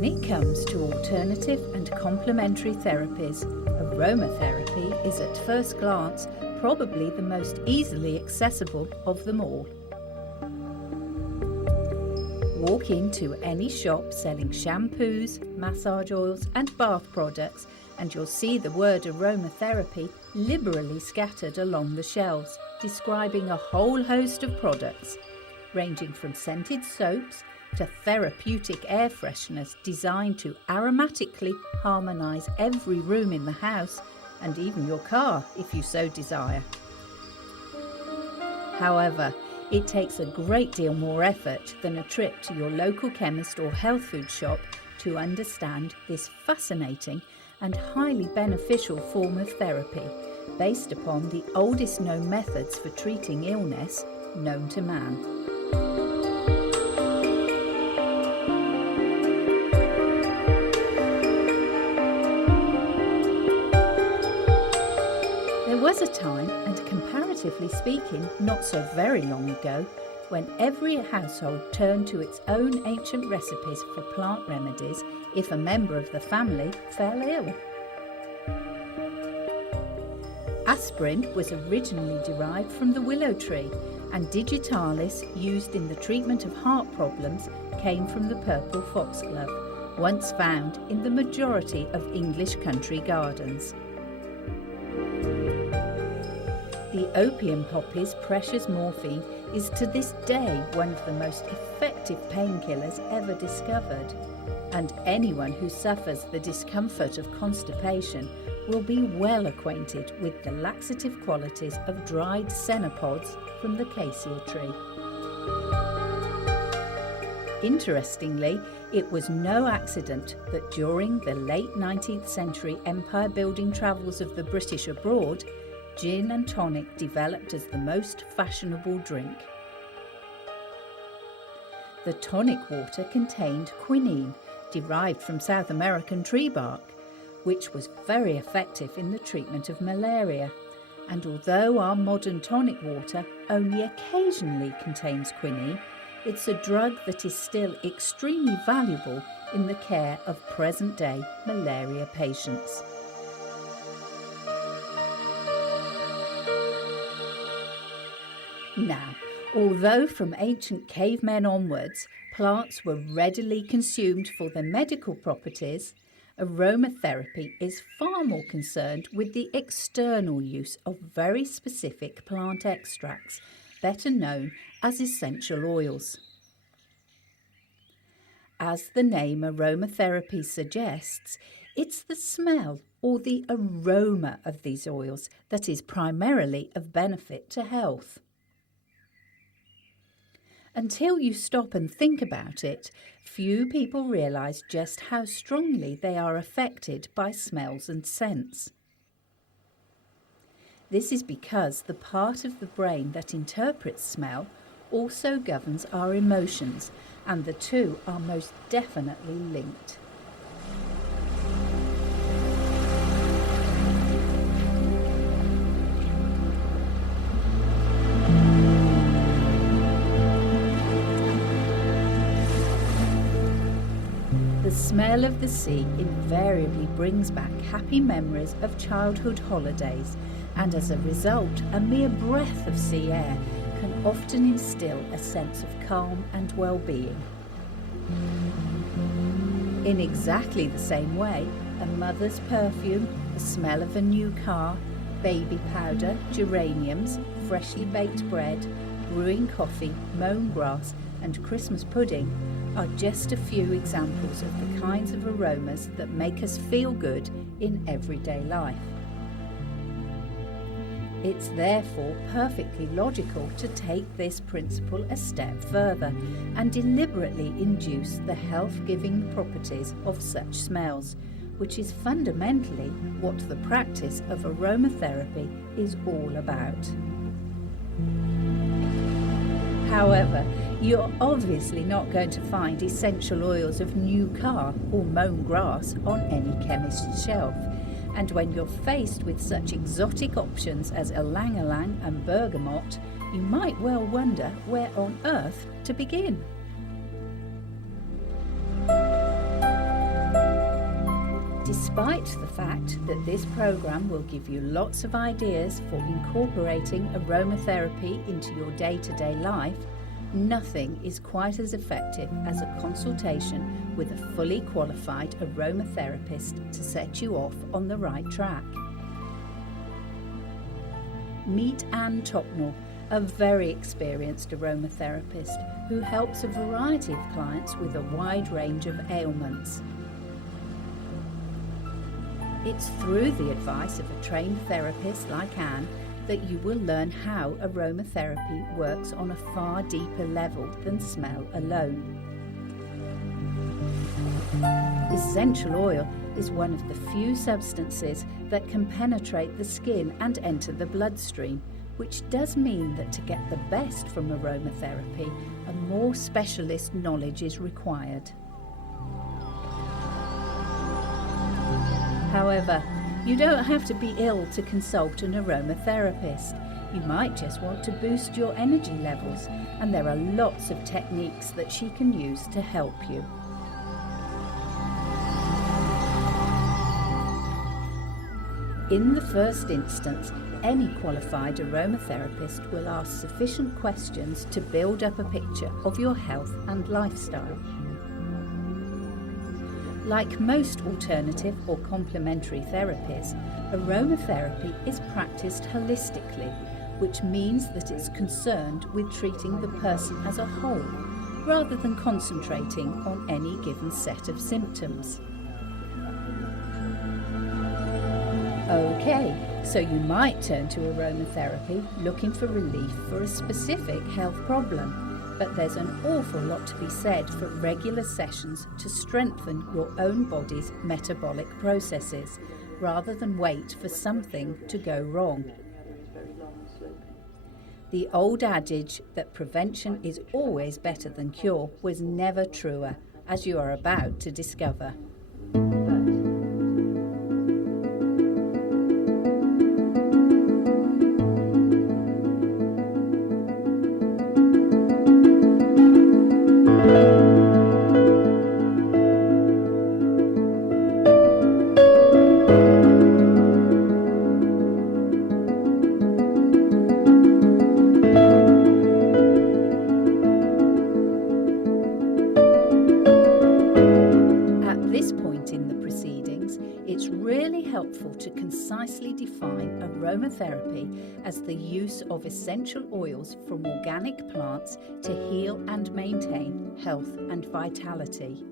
When it comes to alternative and complementary therapies, aromatherapy is at first glance probably the most easily accessible of them all. Walk into any shop selling shampoos, massage oils and bath products and you'll see the word aromatherapy liberally scattered along the shelves, describing a whole host of products, ranging from scented soaps to therapeutic air fresheners designed to aromatically harmonise every room in the house and even your car if you so desire. However, it takes a great deal more effort than a trip to your local chemist or health food shop to understand this fascinating and highly beneficial form of therapy based upon the oldest known methods for treating illness known to man. There was a time, and comparatively speaking, not so very long ago, when every household turned to its own ancient recipes for plant remedies if a member of the family fell ill. Aspirin was originally derived from the willow tree, and digitalis, used in the treatment of heart problems, came from the purple foxglove, once found in the majority of English country gardens. The opium poppy's precious morphine is to this day one of the most effective painkillers ever discovered, and anyone who suffers the discomfort of constipation will be well acquainted with the laxative qualities of dried senna pods from the cassia tree. Interestingly, it was no accident that during the late 19th century empire-building travels of the British abroad, gin and tonic developed as the most fashionable drink. The tonic water contained quinine, derived from South American tree bark, which was very effective in the treatment of malaria. And although our modern tonic water only occasionally contains quinine, it's a drug that is still extremely valuable in the care of present-day malaria patients. Now, although from ancient cavemen onwards, plants were readily consumed for their medical properties, aromatherapy is far more concerned with the external use of very specific plant extracts, better known as essential oils. As the name aromatherapy suggests, it's the smell or the aroma of these oils that is primarily of benefit to health. Until you stop and think about it, few people realise just how strongly they are affected by smells and scents. This is because the part of the brain that interprets smell also governs our emotions, and the two are most definitely linked. The smell of the sea invariably brings back happy memories of childhood holidays, and as a result, a mere breath of sea air can often instill a sense of calm and well-being. In exactly the same way, a mother's perfume, the smell of a new car, baby powder, geraniums, freshly baked bread, brewing coffee, mown grass, and Christmas pudding are just a few examples of the kinds of aromas that make us feel good in everyday life. It's therefore perfectly logical to take this principle a step further and deliberately induce the health-giving properties of such smells, which is fundamentally what the practice of aromatherapy is all about. However, you're obviously not going to find essential oils of new car or mown grass on any chemist's shelf. And when you're faced with such exotic options as ylang-ylang and bergamot, you might well wonder where on earth to begin. Despite the fact that this program will give you lots of ideas for incorporating aromatherapy into your day-to-day life, nothing is quite as effective as a consultation with a fully qualified aromatherapist to set you off on the right track. Meet Anne Topnell, a very experienced aromatherapist who helps a variety of clients with a wide range of ailments. It's through the advice of a trained therapist like Anne that you will learn how aromatherapy works on a far deeper level than smell alone. Essential oil is one of the few substances that can penetrate the skin and enter the bloodstream, which does mean that to get the best from aromatherapy, a more specialist knowledge is required. However, you don't have to be ill to consult an aromatherapist. You might just want to boost your energy levels, and there are lots of techniques that she can use to help you. In the first instance, any qualified aromatherapist will ask sufficient questions to build up a picture of your health and lifestyle. Like most alternative or complementary therapies, aromatherapy is practiced holistically, which means that it's concerned with treating the person as a whole, rather than concentrating on any given set of symptoms. Okay, so you might turn to aromatherapy looking for relief for a specific health problem. But there's an awful lot to be said for regular sessions to strengthen your own body's metabolic processes, rather than wait for something to go wrong. The old adage that prevention is always better than cure was never truer, as you are about to discover. It's really helpful to concisely define aromatherapy as the use of essential oils from organic plants to heal and maintain health and vitality.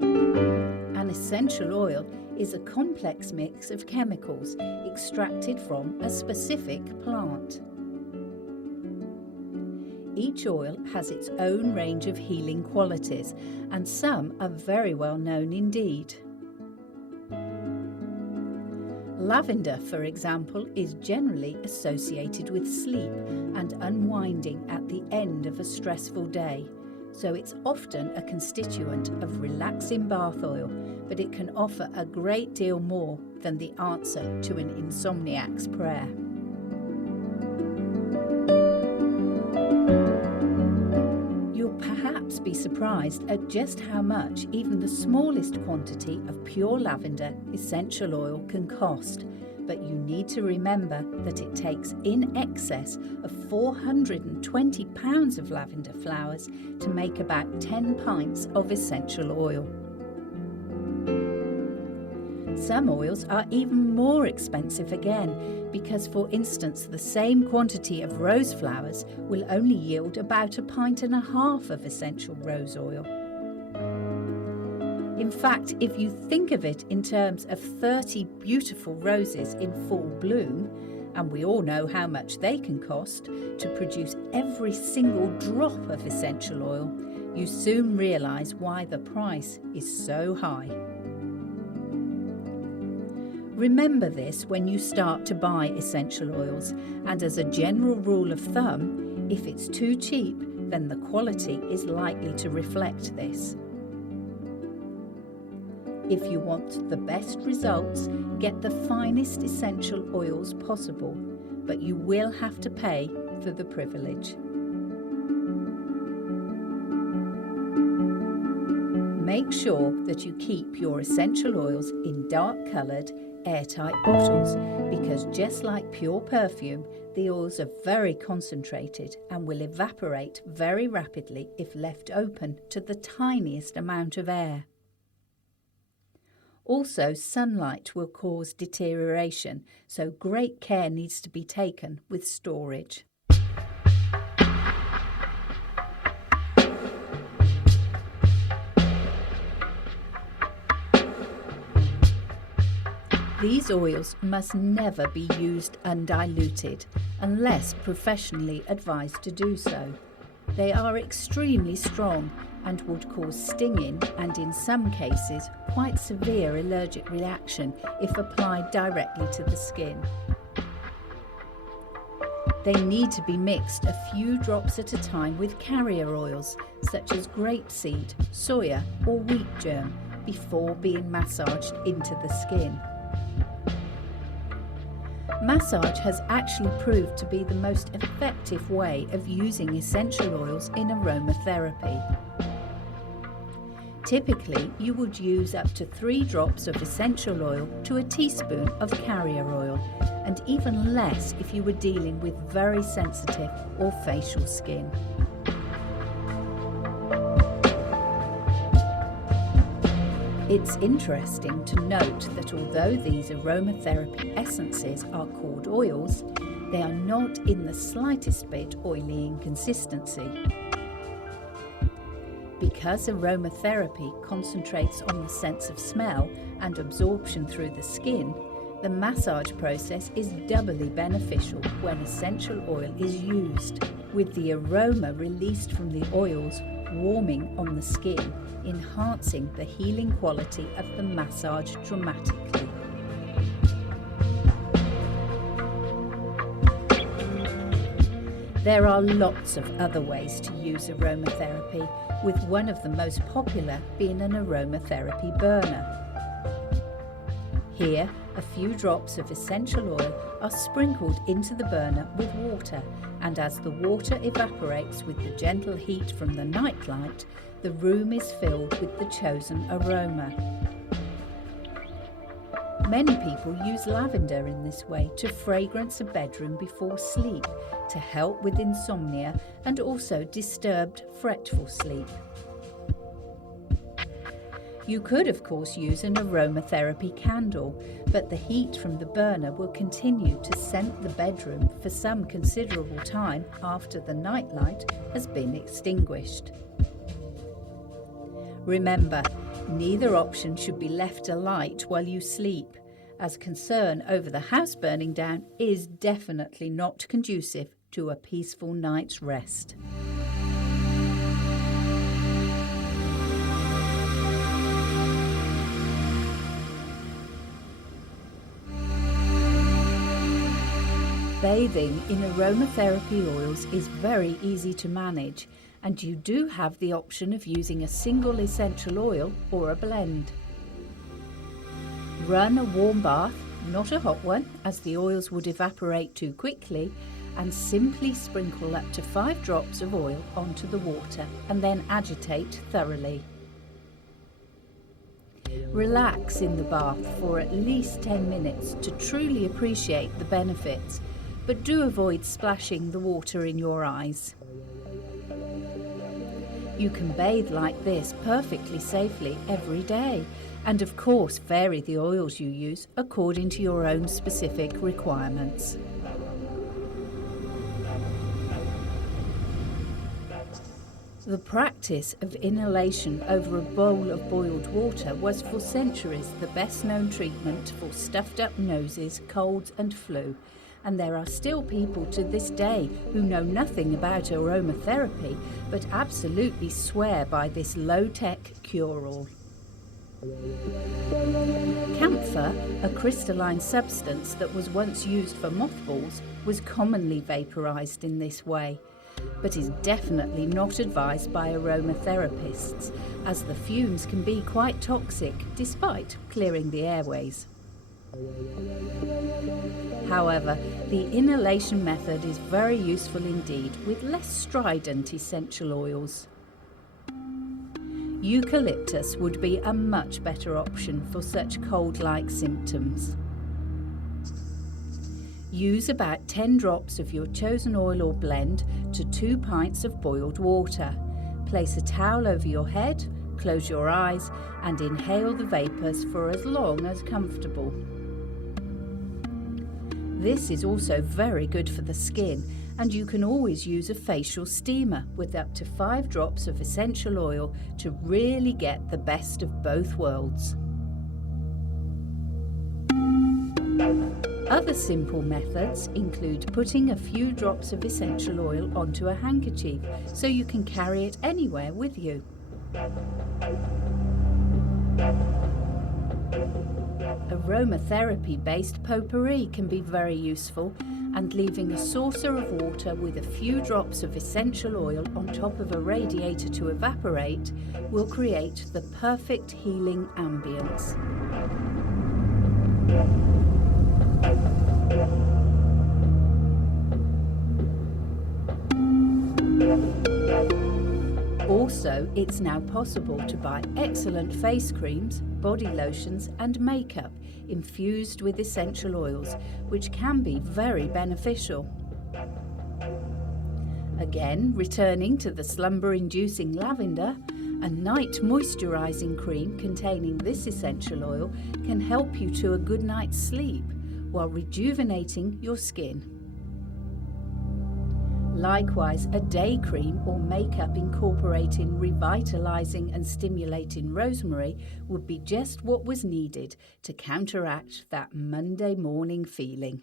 An essential oil is a complex mix of chemicals extracted from a specific plant. Each oil has its own range of healing qualities, and some are very well known indeed. Lavender, for example, is generally associated with sleep and unwinding at the end of a stressful day, so it's often a constituent of relaxing bath oil, but it can offer a great deal more than the answer to an insomniac's prayer. Perhaps be surprised at just how much even the smallest quantity of pure lavender essential oil can cost, but you need to remember that it takes in excess of 420 pounds of lavender flowers to make about 10 pints of essential oil. Some oils are even more expensive again because, for instance, the same quantity of rose flowers will only yield about 1.5 pints of essential rose oil. In fact, if you think of it in terms of 30 beautiful roses in full bloom, and we all know how much they can cost to produce every single drop of essential oil, you soon realise why the price is so high. Remember this when you start to buy essential oils, and as a general rule of thumb, if it's too cheap, then the quality is likely to reflect this. If you want the best results, get the finest essential oils possible, but you will have to pay for the privilege. Make sure that you keep your essential oils in dark-coloured, airtight bottles, because just like pure perfume, the oils are very concentrated and will evaporate very rapidly if left open to the tiniest amount of air. Also, sunlight will cause deterioration, so great care needs to be taken with storage. These oils must never be used undiluted unless professionally advised to do so. They are extremely strong and would cause stinging and, in some cases, quite severe allergic reaction if applied directly to the skin. They need to be mixed a few drops at a time with carrier oils such as grapeseed, soya or wheat germ before being massaged into the skin. Massage has actually proved to be the most effective way of using essential oils in aromatherapy. Typically, you would use up to 3 drops of essential oil to a teaspoon of carrier oil, and even less if you were dealing with very sensitive or facial skin. It's interesting to note that although these aromatherapy essences are called oils, they are not in the slightest bit oily in consistency. Because aromatherapy concentrates on the sense of smell and absorption through the skin, the massage process is doubly beneficial when essential oil is used, with the aroma released from the oils warming on the skin, enhancing the healing quality of the massage dramatically. There are lots of other ways to use aromatherapy, with one of the most popular being an aromatherapy burner. Here, a few drops of essential oil are sprinkled into the burner with water, and as the water evaporates with the gentle heat from the nightlight, the room is filled with the chosen aroma. Many people use lavender in this way to fragrance a bedroom before sleep, to help with insomnia and also disturbed, fretful sleep. You could, of course, use an aromatherapy candle, but the heat from the burner will continue to scent the bedroom for some considerable time after the nightlight has been extinguished. Remember, neither option should be left alight while you sleep, as concern over the house burning down is definitely not conducive to a peaceful night's rest. Bathing in aromatherapy oils is very easy to manage, and you do have the option of using a single essential oil or a blend. Run a warm bath, not a hot one, as the oils would evaporate too quickly, and simply sprinkle up to 5 drops of oil onto the water and then agitate thoroughly. Relax in the bath for at least 10 minutes to truly appreciate the benefits, but do avoid splashing the water in your eyes. You can bathe like this perfectly safely every day, and of course vary the oils you use according to your own specific requirements. The practice of inhalation over a bowl of boiled water was for centuries the best known treatment for stuffed up noses, colds and flu, and there are still people to this day who know nothing about aromatherapy but absolutely swear by this low-tech cure-all. Camphor, a crystalline substance that was once used for mothballs, was commonly vaporized in this way, but is definitely not advised by aromatherapists, as the fumes can be quite toxic despite clearing the airways. However, the inhalation method is very useful indeed with less strident essential oils. Eucalyptus would be a much better option for such cold-like symptoms. Use about 10 drops of your chosen oil or blend to 2 pints of boiled water. Place a towel over your head, close your eyes and inhale the vapours for as long as comfortable. This is also very good for the skin, and you can always use a facial steamer with up to 5 drops of essential oil to really get the best of both worlds. Other simple methods include putting a few drops of essential oil onto a handkerchief so you can carry it anywhere with you. Aromatherapy-based potpourri can be very useful, and leaving a saucer of water with a few drops of essential oil on top of a radiator to evaporate will create the perfect healing ambience. Also, it's now possible to buy excellent face creams, body lotions and makeup infused with essential oils, which can be very beneficial. Again, returning to the slumber-inducing lavender, a night moisturising cream containing this essential oil can help you to a good night's sleep while rejuvenating your skin. Likewise, a day cream or makeup incorporating revitalising and stimulating rosemary would be just what was needed to counteract that Monday morning feeling.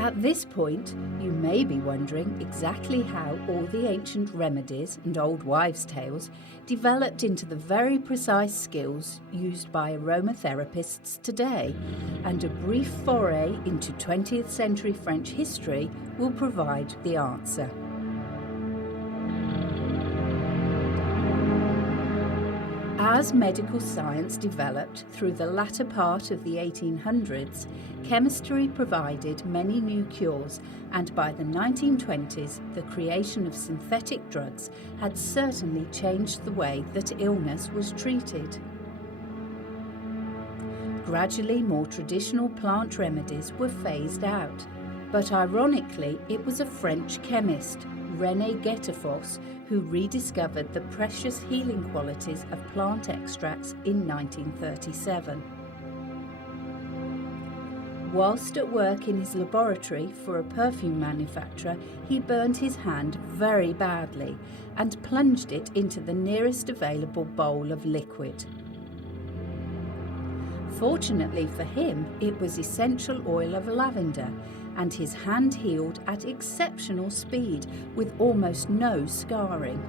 At this point, you may be wondering exactly how all the ancient remedies and old wives' tales developed into the very precise skills used by aromatherapists today, and a brief foray into 20th century French history will provide the answer. As medical science developed through the latter part of the 1800s, chemistry provided many new cures, and by the 1920s, the creation of synthetic drugs had certainly changed the way that illness was treated. Gradually, more traditional plant remedies were phased out, but ironically, it was a French chemist, René Guettefoss, who rediscovered the precious healing qualities of plant extracts in 1937. Whilst at work in his laboratory for a perfume manufacturer, he burned his hand very badly and plunged it into the nearest available bowl of liquid. Fortunately for him, it was essential oil of lavender, and his hand healed at exceptional speed with almost no scarring.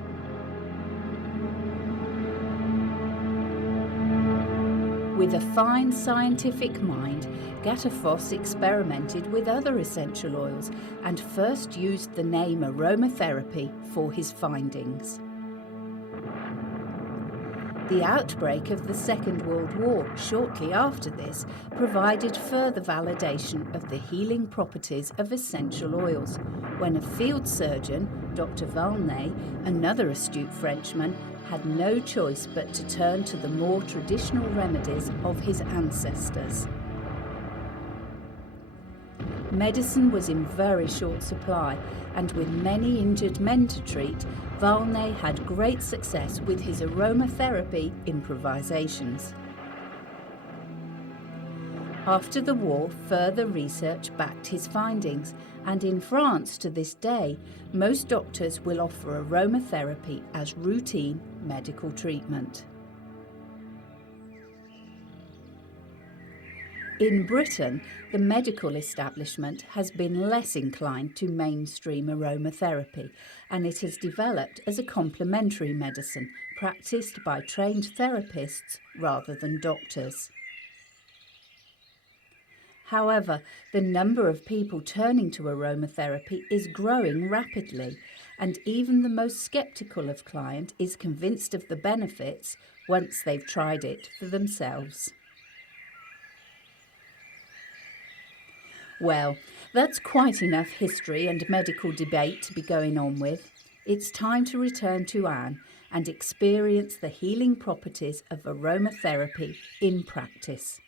With a fine scientific mind, Guettefoss experimented with other essential oils and first used the name aromatherapy for his findings. The outbreak of the Second World War shortly after this provided further validation of the healing properties of essential oils, when a field surgeon, Dr. Valnet, another astute Frenchman, had no choice but to turn to the more traditional remedies of his ancestors. Medicine was in very short supply, and with many injured men to treat, Valnet had great success with his aromatherapy improvisations. After the war, further research backed his findings, and in France to this day, most doctors will offer aromatherapy as routine medical treatment. In Britain, the medical establishment has been less inclined to mainstream aromatherapy, and it has developed as a complementary medicine practiced by trained therapists rather than doctors. However, the number of people turning to aromatherapy is growing rapidly, and even the most sceptical of clients is convinced of the benefits once they've tried it for themselves. Well, that's quite enough history and medical debate to be going on with. It's time to return to Anne and experience the healing properties of aromatherapy in practice.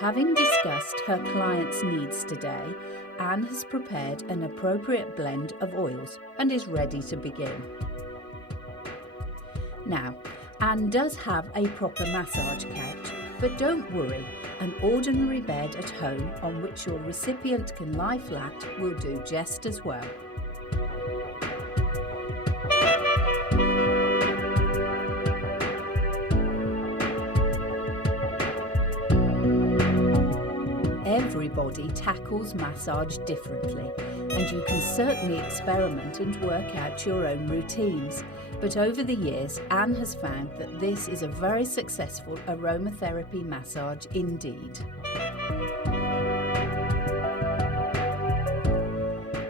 Having discussed her client's needs today, Anne has prepared an appropriate blend of oils and is ready to begin. Now, Anne does have a proper massage couch, but don't worry, an ordinary bed at home on which your recipient can lie flat will do just as well. Everybody tackles massage differently, and you can certainly experiment and work out your own routines. But over the years, Anne has found that this is a very successful aromatherapy massage indeed.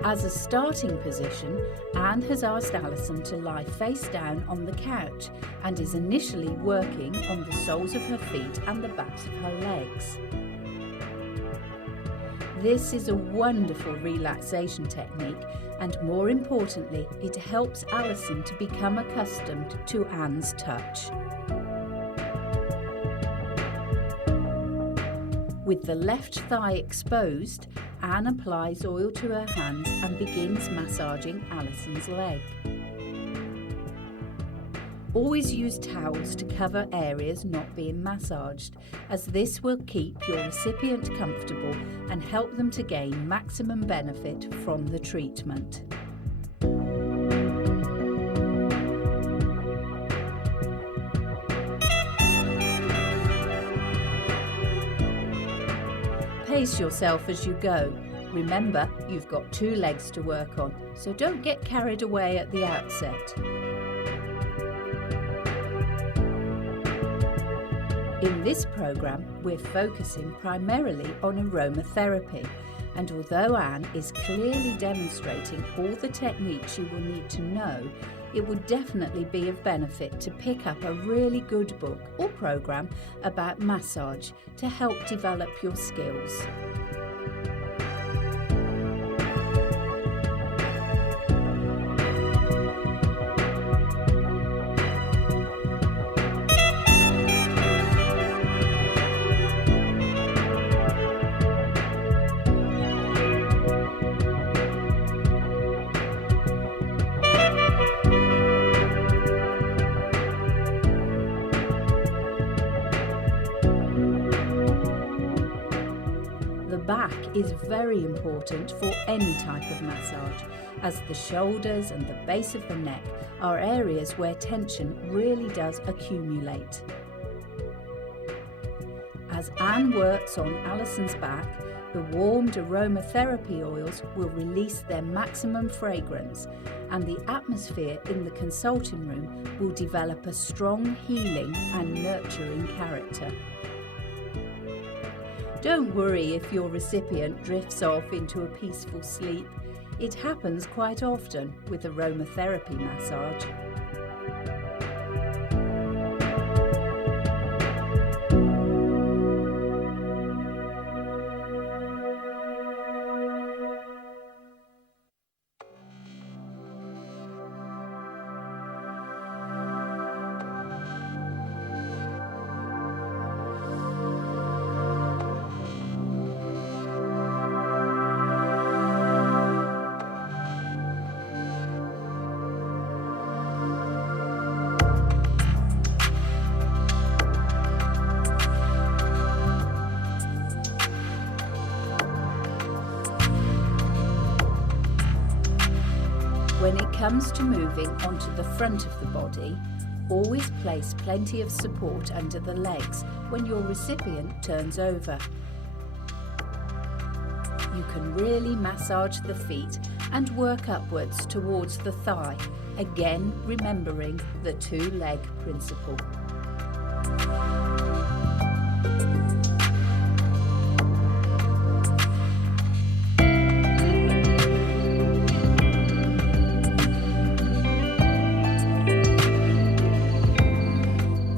As a starting position, Anne has asked Alison to lie face down on the couch and is initially working on the soles of her feet and the backs of her legs. This is a wonderful relaxation technique, and more importantly, it helps Alison to become accustomed to Anne's touch. With the left thigh exposed, Anne applies oil to her hands and begins massaging Alison's leg. Always use towels to cover areas not being massaged, as this will keep your recipient comfortable and help them to gain maximum benefit from the treatment. Pace yourself as you go. Remember, you've got 2 legs to work on, so don't get carried away at the outset. In this programme, we're focusing primarily on aromatherapy, and although Anne is clearly demonstrating all the techniques you will need to know, it would definitely be of benefit to pick up a really good book or programme about massage to help develop your skills. Is very important for any type of massage, as the shoulders and the base of the neck are areas where tension really does accumulate. As Anne works on Alison's back, the warmed aromatherapy oils will release their maximum fragrance, and the atmosphere in the consulting room will develop a strong healing and nurturing character. Don't worry if your recipient drifts off into a peaceful sleep. It happens quite often with aromatherapy massage. When it comes to moving onto the front of the body, always place plenty of support under the legs when your recipient turns over. you can really massage the feet and work upwards towards the thigh, again remembering the two-leg principle.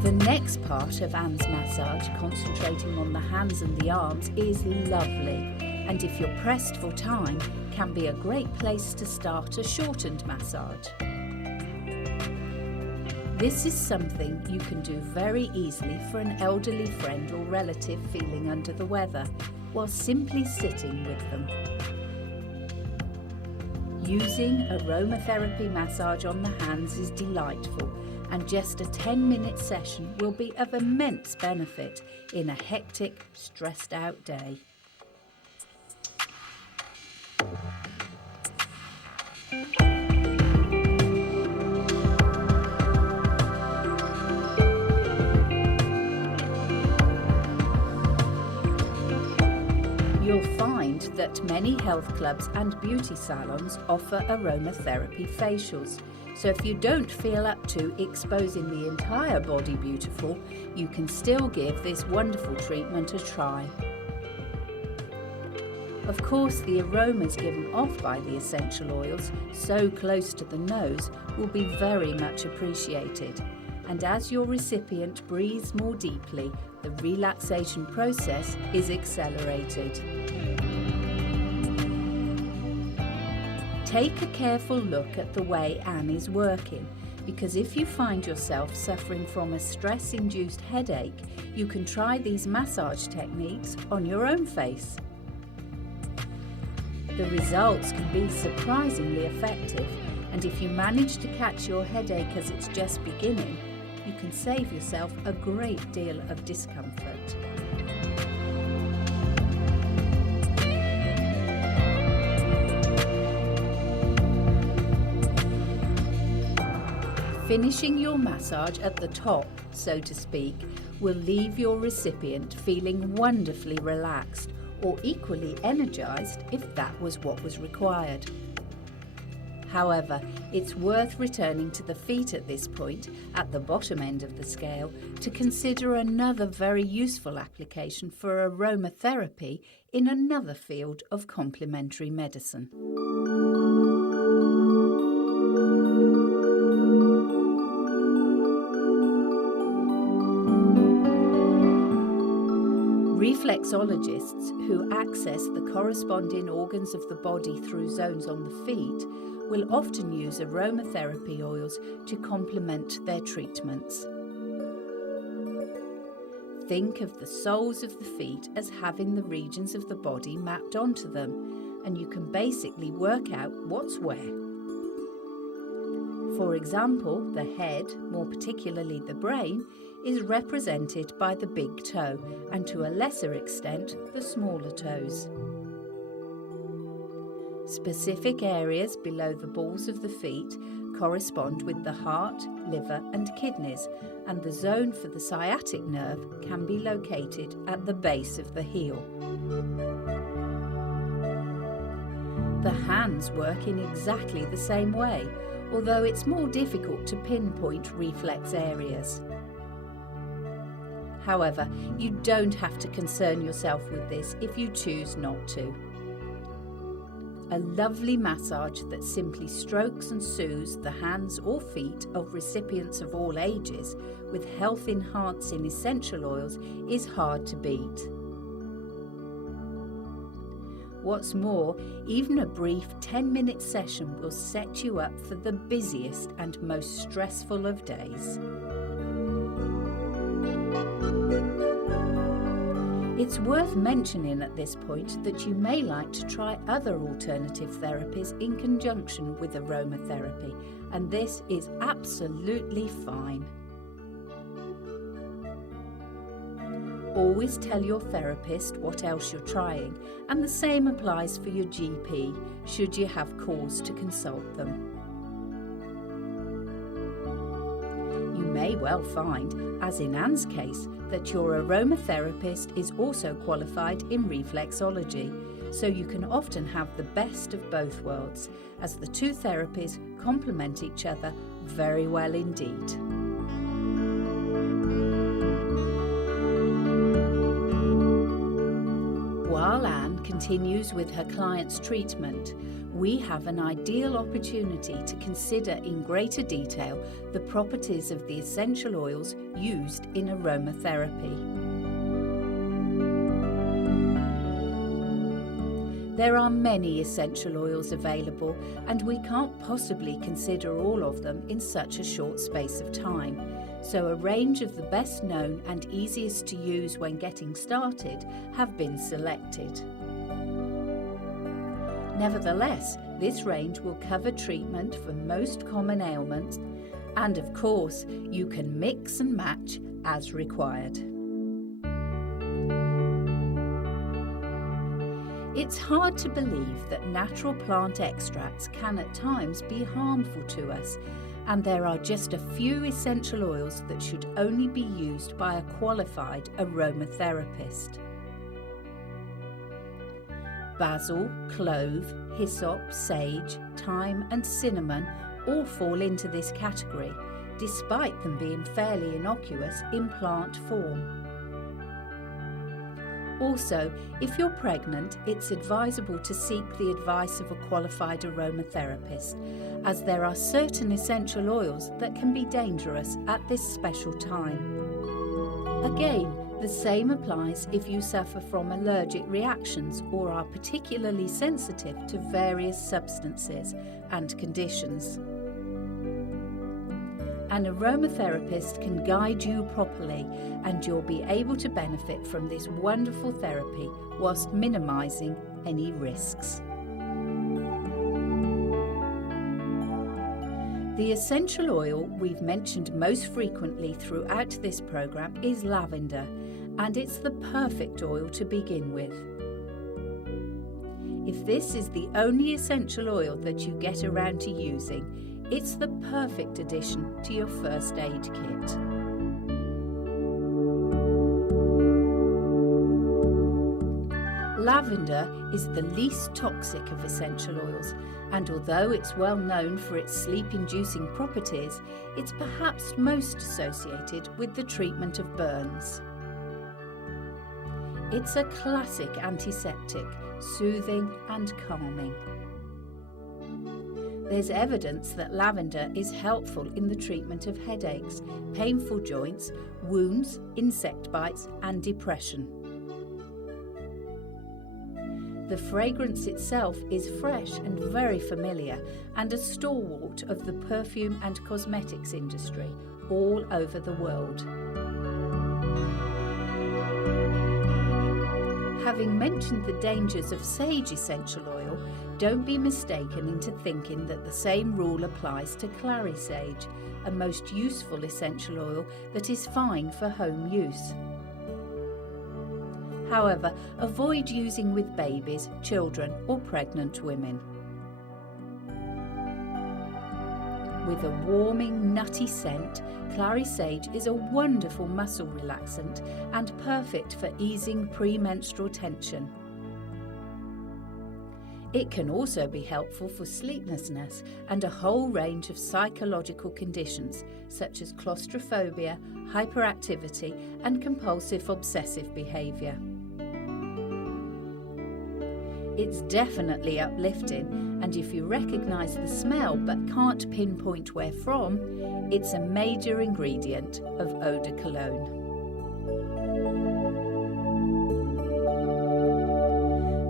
The next part of Anne's massage, concentrating on the hands and the arms, is lovely, and if you're pressed for time, can be a great place to start a shortened massage. This is something you can do very easily for an elderly friend or relative feeling under the weather, while simply sitting with them. Using aromatherapy massage on the hands is delightful, and just a 10-minute session will be of immense benefit in a hectic, stressed out day. You'll find that many health clubs and beauty salons offer aromatherapy facials. So if you don't feel up to exposing the entire body beautiful, you can still give this wonderful treatment a try. Of course, the aromas given off by the essential oils, so close to the nose, will be very much appreciated. And as your recipient breathes more deeply, the relaxation process is accelerated. Take a careful look at the way Anne is working, because if you find yourself suffering from a stress-induced headache, you can try these massage techniques on your own face. The results can be surprisingly effective, and if you manage to catch your headache as it's just beginning, you can save yourself a great deal of discomfort. Finishing your massage at the top, so to speak, will leave your recipient feeling wonderfully relaxed or equally energized if that was what was required. However, it's worth returning to the feet at this point, at the bottom end of the scale, to consider another very useful application for aromatherapy in another field of complementary medicine. Reflexologists who access the corresponding organs of the body through zones on the feet will often use aromatherapy oils to complement their treatments. Think of the soles of the feet as having the regions of the body mapped onto them, and you can basically work out what's where. For example, the head, more particularly the brain, is represented by the big toe and to a lesser extent the smaller toes. Specific areas below the balls of the feet correspond with the heart, liver and kidneys, and the zone for the sciatic nerve can be located at the base of the heel. The hands work in exactly the same way, although it's more difficult to pinpoint reflex areas. However, you don't have to concern yourself with this if you choose not to. A lovely massage that simply strokes and soothes the hands or feet of recipients of all ages with health-enhancing essential oils is hard to beat. What's more, even a brief 10-minute session will set you up for the busiest and most stressful of days. It's worth mentioning at this point that you may like to try other alternative therapies in conjunction with aromatherapy, and this is absolutely fine. Always tell your therapist what else you're trying, and the same applies for your GP, should you have cause to consult them. You may well find, as in Anne's case, that your aromatherapist is also qualified in reflexology, so you can often have the best of both worlds, as the two therapies complement each other very well indeed. While Anne continues with her client's treatment, we have an ideal opportunity to consider in greater detail the properties of the essential oils used in aromatherapy. There are many essential oils available, and we can't possibly consider all of them in such a short space of time. So a range of the best known and easiest to use when getting started have been selected. Nevertheless, this range will cover treatment for most common ailments, and of course, you can mix and match as required. It's hard to believe that natural plant extracts can at times be harmful to us, and there are just a few essential oils that should only be used by a qualified aromatherapist. Basil, clove, hyssop, sage, thyme and cinnamon all fall into this category, despite them being fairly innocuous in plant form. Also, if you're pregnant, it's advisable to seek the advice of a qualified aromatherapist, as there are certain essential oils that can be dangerous at this special time. Again, the same applies if you suffer from allergic reactions or are particularly sensitive to various substances and conditions. An aromatherapist can guide you properly, and you'll be able to benefit from this wonderful therapy whilst minimising any risks. The essential oil we've mentioned most frequently throughout this programme is lavender, and it's the perfect oil to begin with. If this is the only essential oil that you get around to using, it's the perfect addition to your first aid kit. Lavender is the least toxic of essential oils, and although it's well known for its sleep-inducing properties, it's perhaps most associated with the treatment of burns. It's a classic antiseptic, soothing and calming. There's evidence that lavender is helpful in the treatment of headaches, painful joints, wounds, insect bites and depression. The fragrance itself is fresh and very familiar, and a stalwart of the perfume and cosmetics industry all over the world. Having mentioned the dangers of sage essential oil, don't be mistaken into thinking that the same rule applies to clary sage, a most useful essential oil that is fine for home use. However, avoid using with babies, children or pregnant women. With a warming, nutty scent, clary sage is a wonderful muscle relaxant and perfect for easing premenstrual tension. It can also be helpful for sleeplessness and a whole range of psychological conditions such as claustrophobia, hyperactivity and compulsive obsessive behaviour. It's definitely uplifting, and if you recognise the smell but can't pinpoint where from, it's a major ingredient of eau de cologne.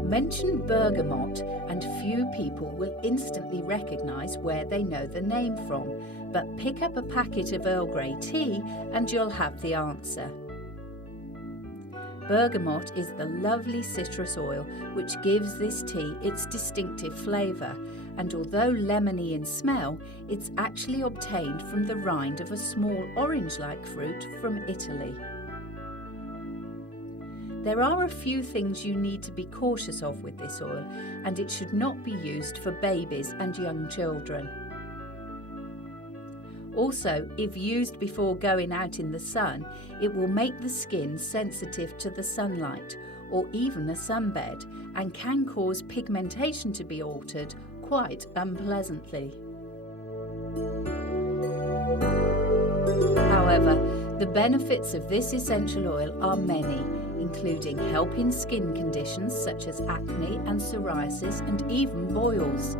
Mention bergamot and few people will instantly recognise where they know the name from, but pick up a packet of Earl Grey tea and you'll have the answer. Bergamot is the lovely citrus oil which gives this tea its distinctive flavour, and although lemony in smell, it's actually obtained from the rind of a small orange-like fruit from Italy. There are a few things you need to be cautious of with this oil, and it should not be used for babies and young children. Also, if used before going out in the sun, it will make the skin sensitive to the sunlight or even a sunbed and can cause pigmentation to be altered quite unpleasantly. However, the benefits of this essential oil are many, including helping skin conditions such as acne and psoriasis and even boils.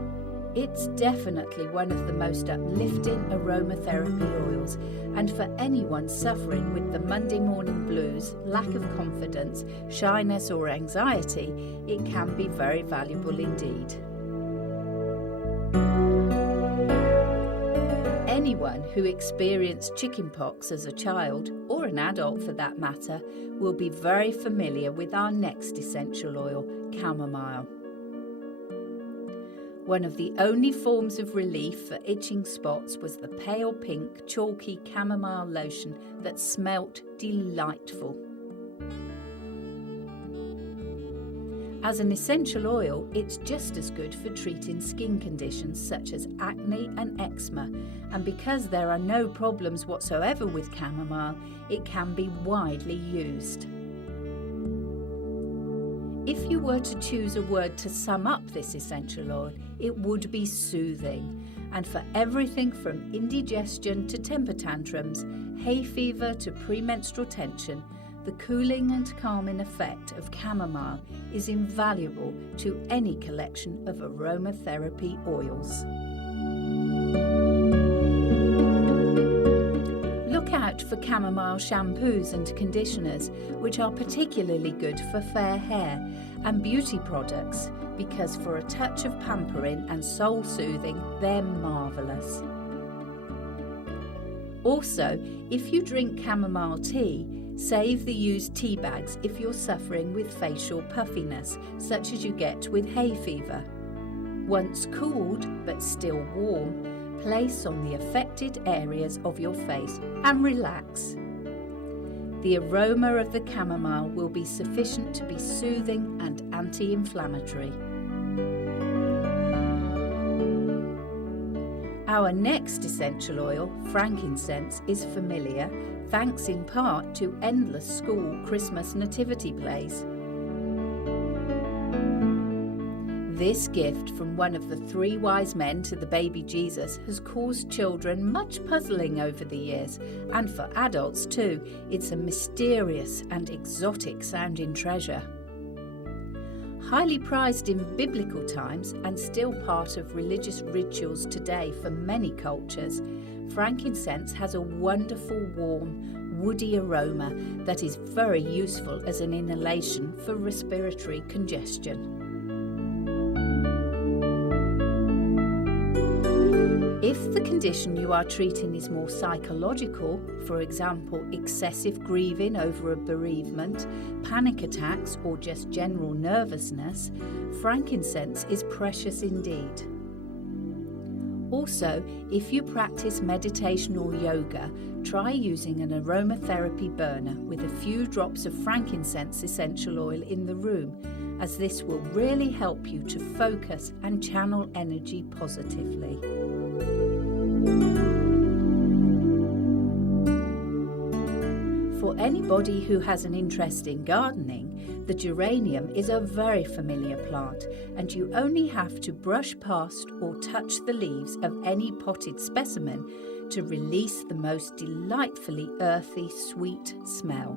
It's definitely one of the most uplifting aromatherapy oils, and for anyone suffering with the Monday morning blues, lack of confidence, shyness or anxiety, it can be very valuable indeed. Anyone who experienced chickenpox as a child, or an adult for that matter, will be very familiar with our next essential oil, chamomile. One of the only forms of relief for itching spots was the pale pink chalky chamomile lotion that smelt delightful. As an essential oil, it's just as good for treating skin conditions such as acne and eczema, and because there are no problems whatsoever with chamomile, it can be widely used. If you were to choose a word to sum up this essential oil, it would be soothing. And for everything from indigestion to temper tantrums, hay fever to premenstrual tension, the cooling and calming effect of chamomile is invaluable to any collection of aromatherapy oils. Look out for chamomile shampoos and conditioners, which are particularly good for fair hair, and beauty products, because for a touch of pampering and soul soothing, they're marvellous. Also, if you drink chamomile tea, save the used tea bags if you're suffering with facial puffiness, such as you get with hay fever. Once cooled, but still warm, place on the affected areas of your face and relax. The aroma of the chamomile will be sufficient to be soothing and anti-inflammatory. Our next essential oil, frankincense, is familiar, thanks in part to endless school Christmas nativity plays. This gift from one of the three wise men to the baby Jesus has caused children much puzzling over the years, and for adults too, it's a mysterious and exotic sounding treasure. Highly prized in biblical times and still part of religious rituals today for many cultures, frankincense has a wonderful warm, woody aroma that is very useful as an inhalation for respiratory congestion. If the condition you are treating is more psychological, for example, excessive grieving over a bereavement, panic attacks, or just general nervousness, frankincense is precious indeed. Also, if you practice meditation or yoga, try using an aromatherapy burner with a few drops of frankincense essential oil in the room, as this will really help you to focus and channel energy positively. For anybody who has an interest in gardening, the geranium is a very familiar plant, and you only have to brush past or touch the leaves of any potted specimen to release the most delightfully earthy, sweet smell.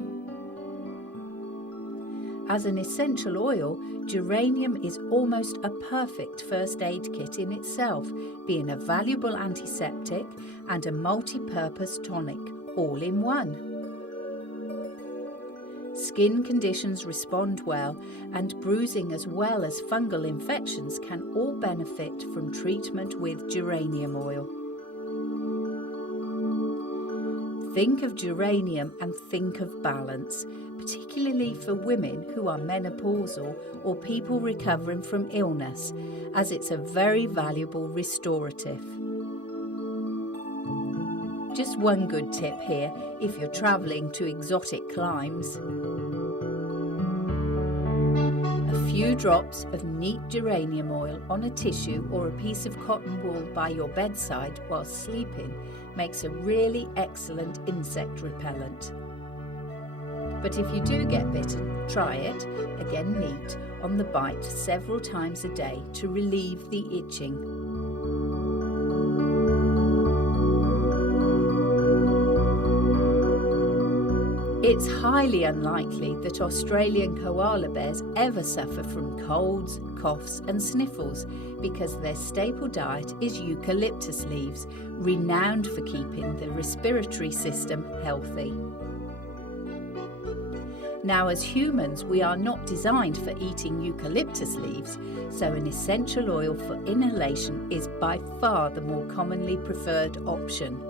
As an essential oil, geranium is almost a perfect first aid kit in itself, being a valuable antiseptic and a multi-purpose tonic, all in one. Skin conditions respond well, and bruising as well as fungal infections can all benefit from treatment with geranium oil. Think of geranium and think of balance, particularly for women who are menopausal or people recovering from illness, as it's a very valuable restorative. Just one good tip here if you're travelling to exotic climes. A few drops of neat geranium oil on a tissue or a piece of cotton wool by your bedside while sleeping makes a really excellent insect repellent. But if you do get bitten, try it, again neat, on the bite several times a day to relieve the itching. It's highly unlikely that Australian koala bears ever suffer from colds, coughs and sniffles because their staple diet is eucalyptus leaves, renowned for keeping the respiratory system healthy. Now, as humans, we are not designed for eating eucalyptus leaves, so an essential oil for inhalation is by far the more commonly preferred option.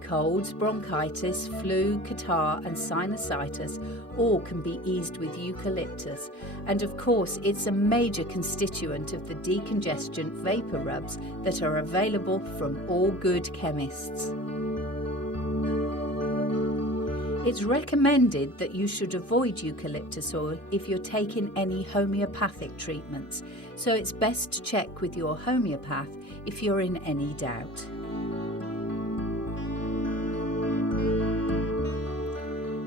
Colds, bronchitis, flu, catarrh and sinusitis all can be eased with eucalyptus, and of course it's a major constituent of the decongestant vapour rubs that are available from all good chemists. It's recommended that you should avoid eucalyptus oil if you're taking any homeopathic treatments, so it's best to check with your homeopath if you're in any doubt.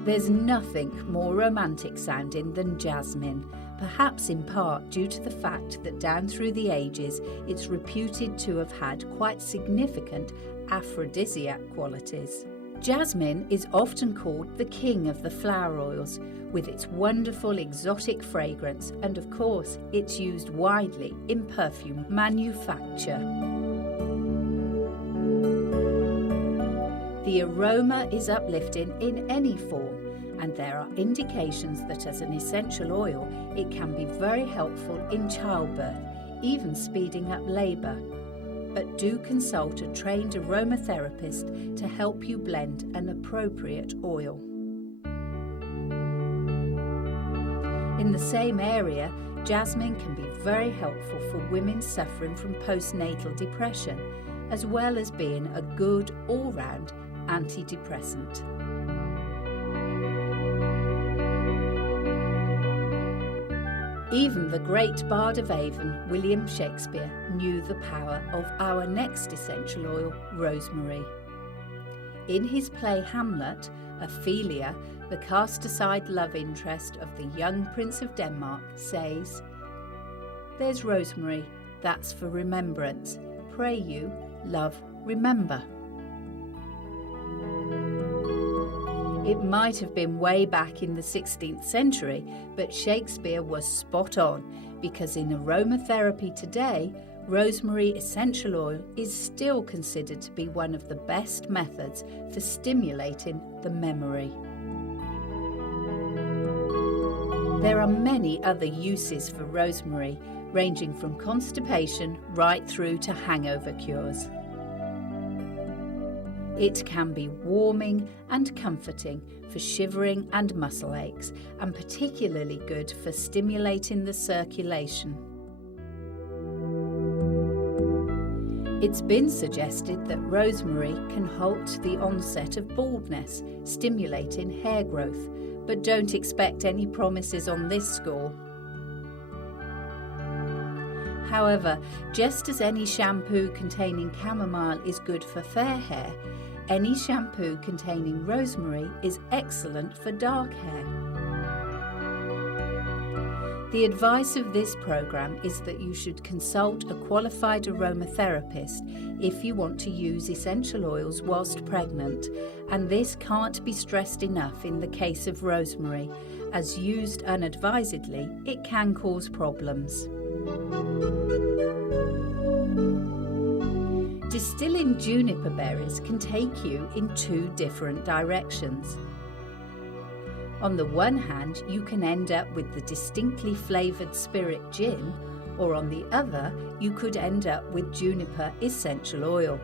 There's nothing more romantic sounding than jasmine, perhaps in part due to the fact that down through the ages it's reputed to have had quite significant aphrodisiac qualities. Jasmine is often called the king of the flower oils, with its wonderful exotic fragrance, and of course it's used widely in perfume manufacture. The aroma is uplifting in any form, and there are indications that as an essential oil it can be very helpful in childbirth, even speeding up labour. But do consult a trained aromatherapist to help you blend an appropriate oil. In the same area, jasmine can be very helpful for women suffering from postnatal depression, as well as being a good all-round antidepressant. Even the great bard of Avon, William Shakespeare, knew the power of our next essential oil, rosemary. In his play Hamlet, Ophelia, the cast-aside love interest of the young Prince of Denmark, says, "There's rosemary, that's for remembrance. Pray you, love, remember." It might have been way back in the 16th century, but Shakespeare was spot on, because in aromatherapy today, rosemary essential oil is still considered to be one of the best methods for stimulating the memory. There are many other uses for rosemary, ranging from constipation right through to hangover cures. It can be warming and comforting for shivering and muscle aches, and particularly good for stimulating the circulation. It's been suggested that rosemary can halt the onset of baldness, stimulating hair growth, but don't expect any promises on this score. However, just as any shampoo containing chamomile is good for fair hair, any shampoo containing rosemary is excellent for dark hair. The advice of this program is that you should consult a qualified aromatherapist if you want to use essential oils whilst pregnant, and this can't be stressed enough in the case of rosemary, as used unadvisedly it can cause problems. Distilling juniper berries can take you in two different directions. On the one hand, you can end up with the distinctly flavoured spirit gin, or on the other, you could end up with juniper essential oil.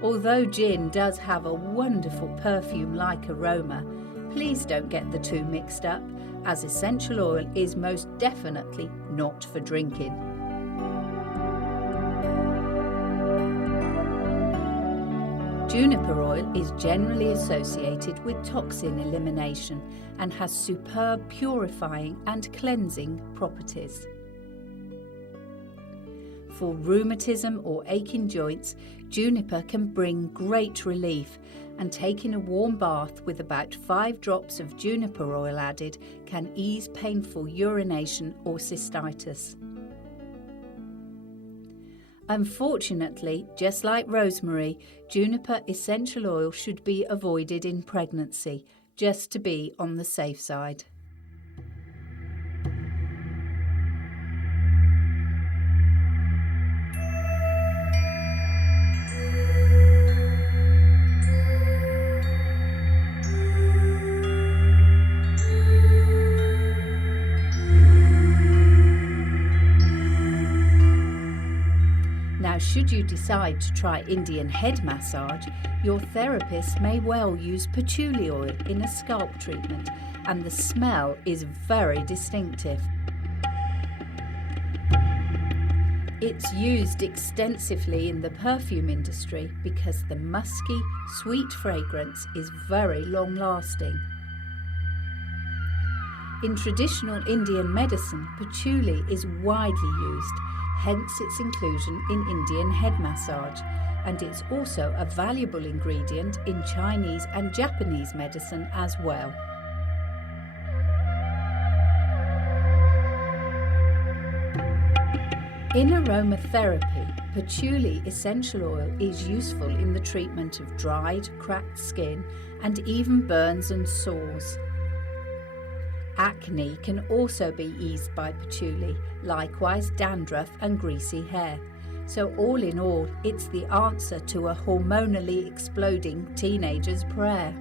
Although gin does have a wonderful perfume-like aroma, please don't get the two mixed up, as essential oil is most definitely not for drinking. Juniper oil is generally associated with toxin elimination and has superb purifying and cleansing properties. For rheumatism or aching joints, juniper can bring great relief, and taking a warm bath with about 5 drops of juniper oil added can ease painful urination or cystitis. Unfortunately, just like rosemary, juniper essential oil should be avoided in pregnancy, just to be on the safe side. Now, should you decide to try Indian head massage, your therapist may well use patchouli oil in a scalp treatment, and the smell is very distinctive. It's used extensively in the perfume industry because the musky, sweet fragrance is very long-lasting. In traditional Indian medicine, patchouli is widely used, hence its inclusion in Indian head massage, and it's also a valuable ingredient in Chinese and Japanese medicine as well. In aromatherapy, patchouli essential oil is useful in the treatment of dried, cracked skin and even burns and sores. Acne can also be eased by patchouli, likewise dandruff and greasy hair. So all in all, it's the answer to a hormonally exploding teenager's prayer.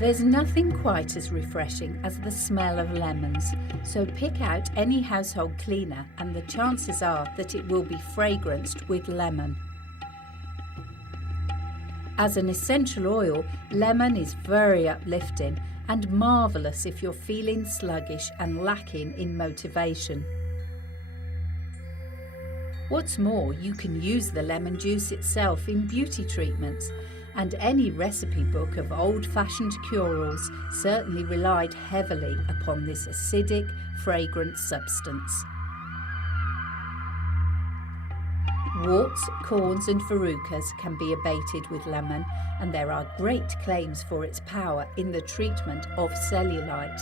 There's nothing quite as refreshing as the smell of lemons, so pick out any household cleaner and the chances are that it will be fragranced with lemon. As an essential oil, lemon is very uplifting and marvellous if you're feeling sluggish and lacking in motivation. What's more, you can use the lemon juice itself in beauty treatments, and any recipe book of old-fashioned cure-alls certainly relied heavily upon this acidic, fragrant substance. Warts, corns and verrucas can be abated with lemon, and there are great claims for its power in the treatment of cellulite.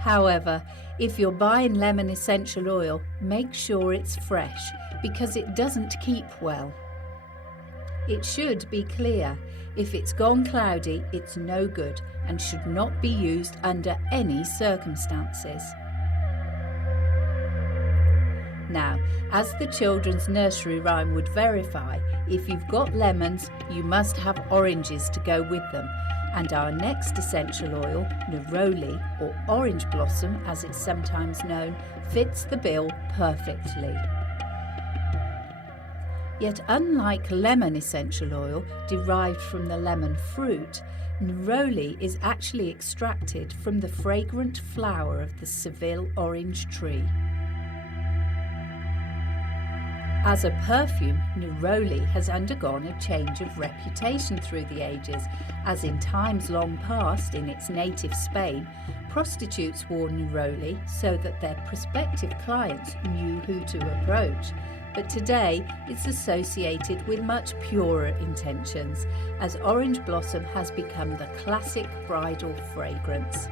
However, if you're buying lemon essential oil, make sure it's fresh because it doesn't keep well. It should be clear. If it's gone cloudy, it's no good and should not be used under any circumstances. Now, as the children's nursery rhyme would verify, if you've got lemons, you must have oranges to go with them. And our next essential oil, neroli, or orange blossom as it's sometimes known, fits the bill perfectly. Yet unlike lemon essential oil derived from the lemon fruit, neroli is actually extracted from the fragrant flower of the Seville orange tree. As a perfume, neroli has undergone a change of reputation through the ages, as in times long past in its native Spain, prostitutes wore neroli so that their prospective clients knew who to approach. But today, it's associated with much purer intentions, as orange blossom has become the classic bridal fragrance.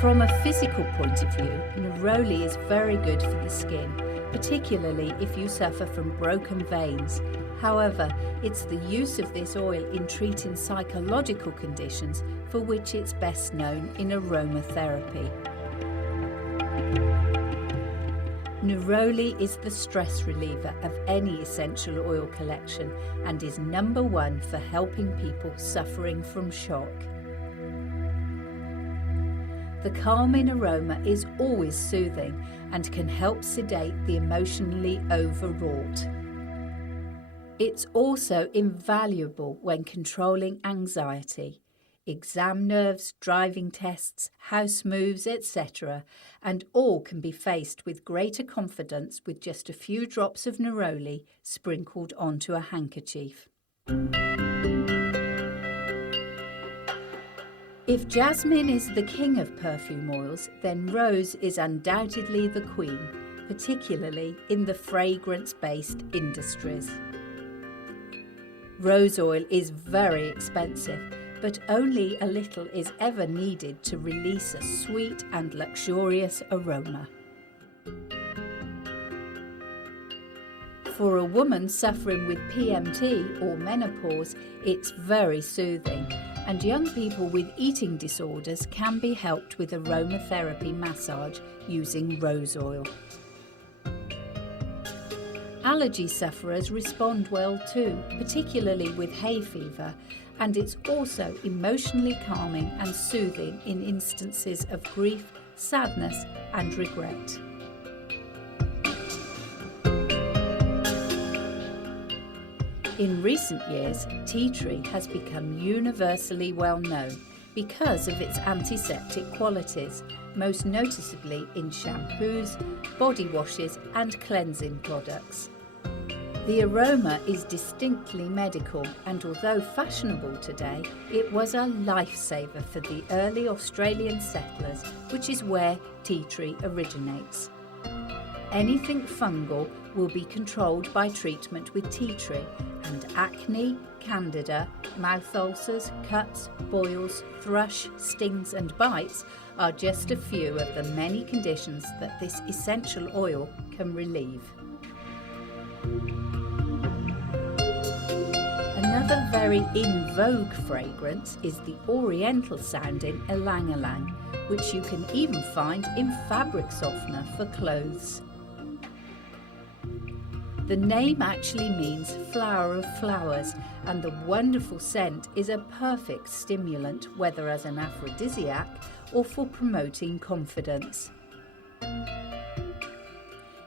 From a physical point of view, neroli is very good for the skin, particularly if you suffer from broken veins. However, it's the use of this oil in treating psychological conditions for which it's best known in aromatherapy. Neroli is the stress reliever of any essential oil collection and is number one for helping people suffering from shock. The calming aroma is always soothing and can help sedate the emotionally overwrought. It's also invaluable when controlling anxiety. exam nerves, driving tests, house moves, etc., and all can be faced with greater confidence with just a few drops of neroli sprinkled onto a handkerchief. If jasmine is the king of perfume oils, then rose is undoubtedly the queen, particularly in the fragrance-based industries. Rose oil is very expensive, but only a little is ever needed to release a sweet and luxurious aroma. For a woman suffering with PMT or menopause, it's very soothing, and young people with eating disorders can be helped with aromatherapy massage using rose oil. Allergy sufferers respond well too, particularly with hay fever, and it's also emotionally calming and soothing in instances of grief, sadness and regret. In recent years, tea tree has become universally well known because of its antiseptic qualities, most noticeably in shampoos, body washes and cleansing products. The aroma is distinctly medical, and although fashionable today, it was a lifesaver for the early Australian settlers, which is where tea tree originates. Anything fungal will be controlled by treatment with tea tree, and acne, candida, mouth ulcers, cuts, boils, thrush, stings and bites are just a few of the many conditions that this essential oil can relieve. Another very in vogue fragrance is the oriental sounding ylang ylang, which you can even find in fabric softener for clothes. The name actually means flower of flowers, and the wonderful scent is a perfect stimulant, whether as an aphrodisiac or for promoting confidence.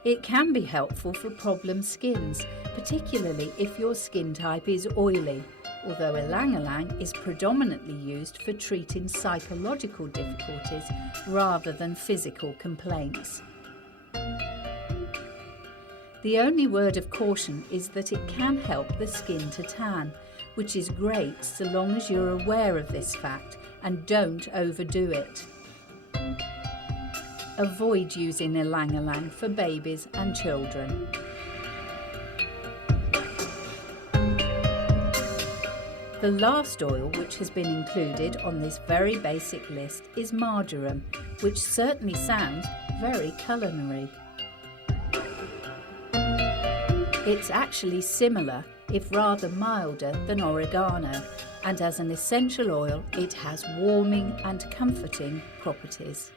It can be helpful for problem skins, particularly if your skin type is oily, although ylang ylang is predominantly used for treating psychological difficulties rather than physical complaints. The only word of caution is that it can help the skin to tan, which is great so long as you're aware of this fact and don't overdo it. Avoid using ylang ylang for babies and children. The last oil which has been included on this very basic list is marjoram, which certainly sounds very culinary. It's actually similar, if rather milder, than oregano, and as an essential oil it has warming and comforting properties.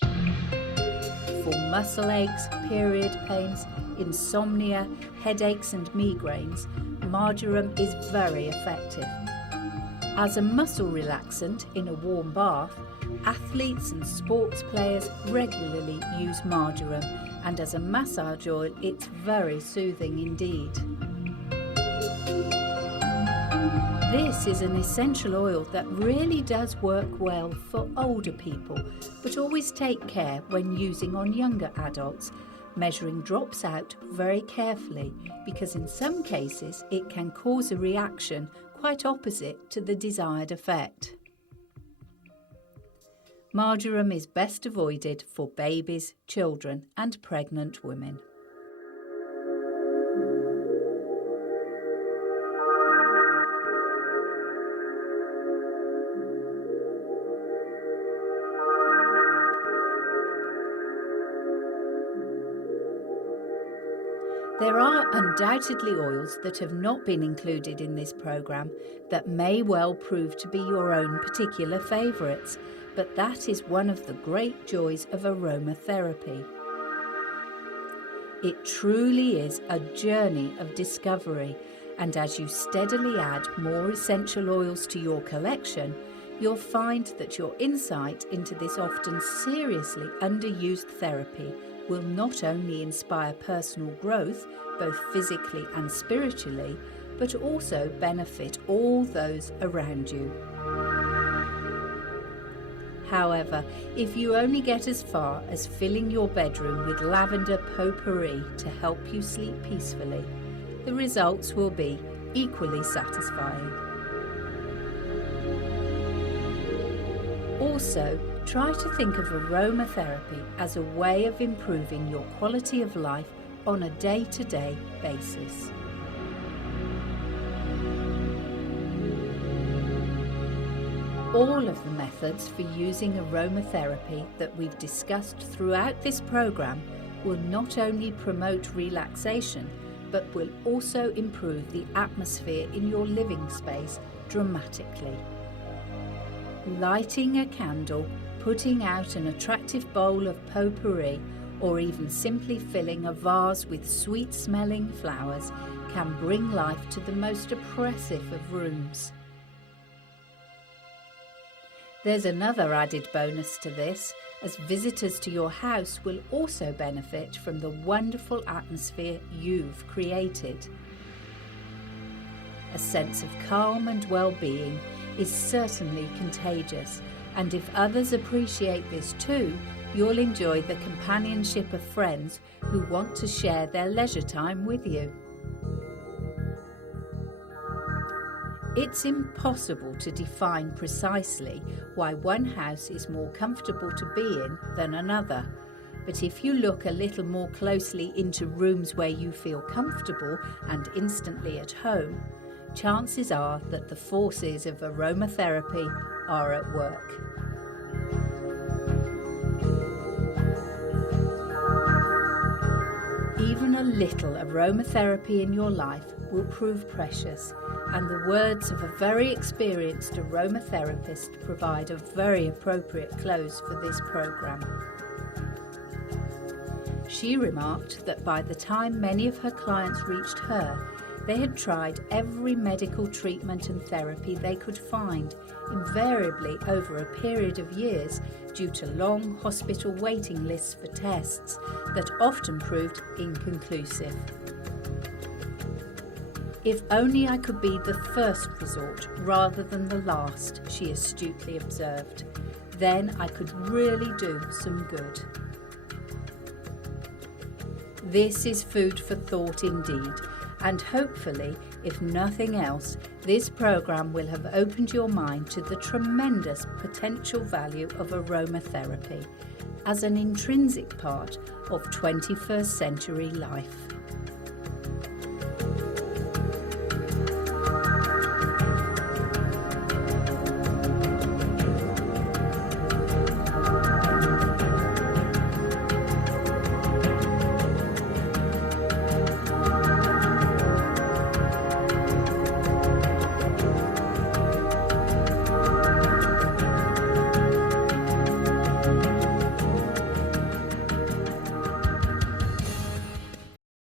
For muscle aches, period pains, insomnia, headaches and migraines, marjoram is very effective. As a muscle relaxant in a warm bath, athletes and sports players regularly use marjoram, and as a massage oil it's very soothing indeed. This is an essential oil that really does work well for older people, but always take care when using on younger adults, measuring drops out very carefully, because in some cases it can cause a reaction quite opposite to the desired effect. Marjoram is best avoided for babies, children and pregnant women. There are undoubtedly oils that have not been included in this programme that may well prove to be your own particular favourites, but that is one of the great joys of aromatherapy. It truly is a journey of discovery, and as you steadily add more essential oils to your collection, you'll find that your insight into this often seriously underused therapy will not only inspire personal growth, both physically and spiritually, but also benefit all those around you. However, if you only get as far as filling your bedroom with lavender potpourri to help you sleep peacefully, the results will be equally satisfying. Also, try to think of aromatherapy as a way of improving your quality of life on a day-to-day basis. All of the methods for using aromatherapy that we've discussed throughout this program will not only promote relaxation, but will also improve the atmosphere in your living space dramatically. Lighting a candle, putting out an attractive bowl of potpourri, or even simply filling a vase with sweet-smelling flowers can bring life to the most oppressive of rooms. There's another added bonus to this, as visitors to your house will also benefit from the wonderful atmosphere you've created. A sense of calm and well-being is certainly contagious, and if others appreciate this too, you'll enjoy the companionship of friends who want to share their leisure time with you. It's impossible to define precisely why one house is more comfortable to be in than another, but if you look a little more closely into rooms where you feel comfortable and instantly at home, chances are that the forces of aromatherapy are at work. Even a little aromatherapy in your life will prove precious, and the words of a very experienced aromatherapist provide a very appropriate close for this program. She remarked that by the time many of her clients reached her, they had tried every medical treatment and therapy they could find, invariably over a period of years due to long hospital waiting lists for tests that often proved inconclusive. "If only I could be the first resort rather than the last," she astutely observed. "Then I could really do some good." This is food for thought indeed, and hopefully, if nothing else, this program will have opened your mind to the tremendous potential value of aromatherapy as an intrinsic part of 21st century life.